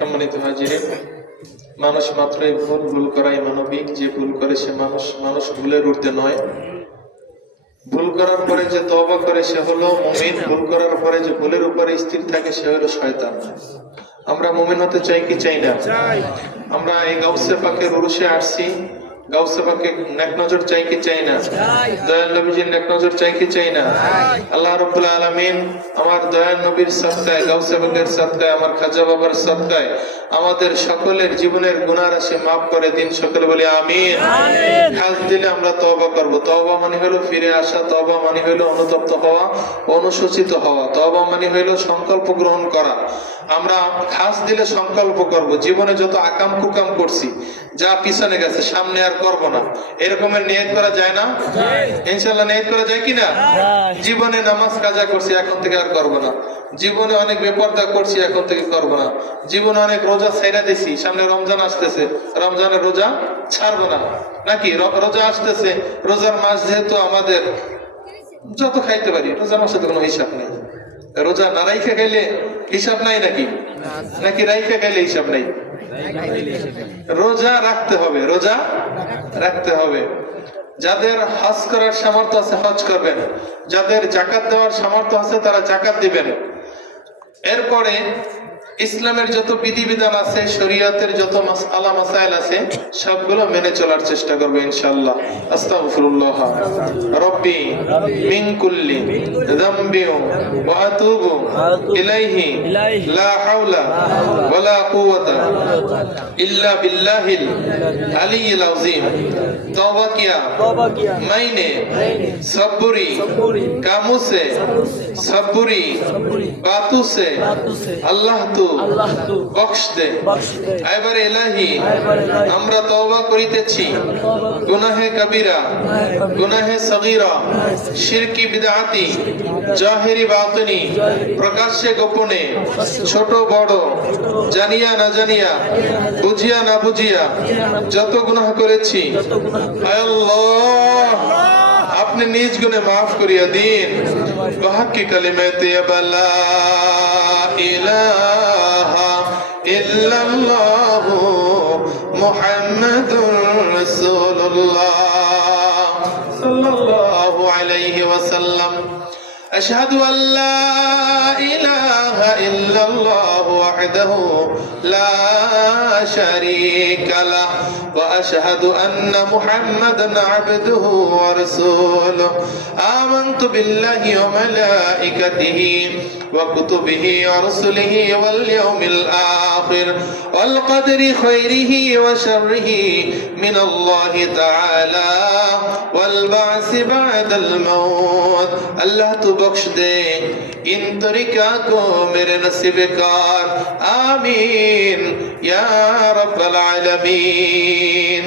সম্মানিত হাজিরিন, মানুষ মাত্রই ভুল, ভুল করাই মানবিক। যে ভুল করে সে মানুষ ভুলের ঊর্ধ্বে নয়। ভুল করার পরে যে তওবা করে সে হলো মুমিন, ভুল করার পরে যে ভুলের উপরে স্থির থাকে সে হলো শয়তান। আমরা মুমিন হতে চাই কি চাই না? আমরা এই গাউসে পাকের উরুসে আসছি, গাউসে পাকে নেক নজর চাই কি চাই না? দয়াল নবীজির নেক নজর চাই কি চাই না? আল্লাহ রাব্বুল আলামিন আমার দয়াল নবীর সাদকায়, গাউসে পাকের সাদকায়, আমার খাজা বাবার সাদকায় আমাদের সকলের জীবনের গুনাহ রাশি মাফ করে দিন। সকলে বলি আমিন। খাস দিলে আমরা তওবা করব। তওবা মানে হলো ফিরে আসা, তওবা মানে হলো অনুতপ্ত হওয়া, অনুশোচিত হওয়া। তওবা মানে হলো সংকল্প গ্রহণ করা। আমরা খাস দিলে সংকল্প করব, জীবনে যত আকাম কুকাম করছি, যা পিছনে গেছে সামনে আর করব না, এরকমের নিয়ত করা যায় না? ইনশাআল্লাহ নিয়ত করা যায় কি না? জীবনে নামাজ কাজা করছি, এখন থেকে আর করব না। জীবনে অনেক বেপরদা করছি, এখন থেকে করব না। জীবনে অনেক রোজা ছেড়ে দিছি, সামনে রমজান আসতেছে, রমজানের রোজা ছাড়বো না। নাকি রোজা আসতেছে, রোজার মাস যেহেতু আমাদের যত খাইতে পারি, রোজার মাসে তো কোনো হিসাব নেই। রোজা না রাইখা গেলে হিসাব নাই নাকি? নাকি রাইখা গেলে হিসাব নাই? রোজা রাখতে হবে, রোজা রাখতে হবে। যাদের হজ করার সামর্থ্য আছে হজ করবেন, যাদের যাকাত দেওয়ার সামর্থ্য আছে তারা যাকাত দিবেন। এরপরে ইসলামের যত বিধিবিধান আছে, শরীয়তের যত মাসআলা মাসাইল আছে, সবগুলো মেনে চলার চেষ্টা করবে ইনশাআল্লাহ। আস্তাগফিরুল্লাহ রাব্বি মিন কুল্লি যামবি ওয়া আতুবু ইলাইহি লা হাওলা ওয়ালা কুওয়াতা ইল্লা বিল্লাহিল আলিয়্যিল আযীম। তওবা কিয়া মাইনে সবুরি কামুসে সবুরি বাতুসে আল্লাহ তু বখশ দে। এবারে ইলাহি আমরা তওবা করিতেছি গুনাহে কবিরা, গুনাহে সগীরা, শিরকি বিদআতি, জাহিরি বাতিনি, প্রকাশ্যে গোপনে, ছোট বড়, জানিয়া না জানিয়া, বুঝিয়া না বুঝিয়া যত গুনাহ করেছি আয় আল্লাহ আপনি নিজ গুণে মাফ করিয়া দিন। বাকি কালিমাতে লা ইলাহা ইল্লাল্লাহু মুহাম্মাদুর রাসূলুল্লাহ সাল্লাল্লাহু আলাইহি ওয়াসাল্লাম। أشهد أن لا إله إلا الله وحده لا شريك له وأشهد أن محمدا عبده ورسوله آمنت بالله وملائكته وكتبه ورسله واليوم الآخر والقدر خيره وشره من الله تعالى والبعث بعد الموت। अल्लाह तू बख्श दे इन तरीका को मेरे नसीब कार, आमीन या रब्बल आलमीन।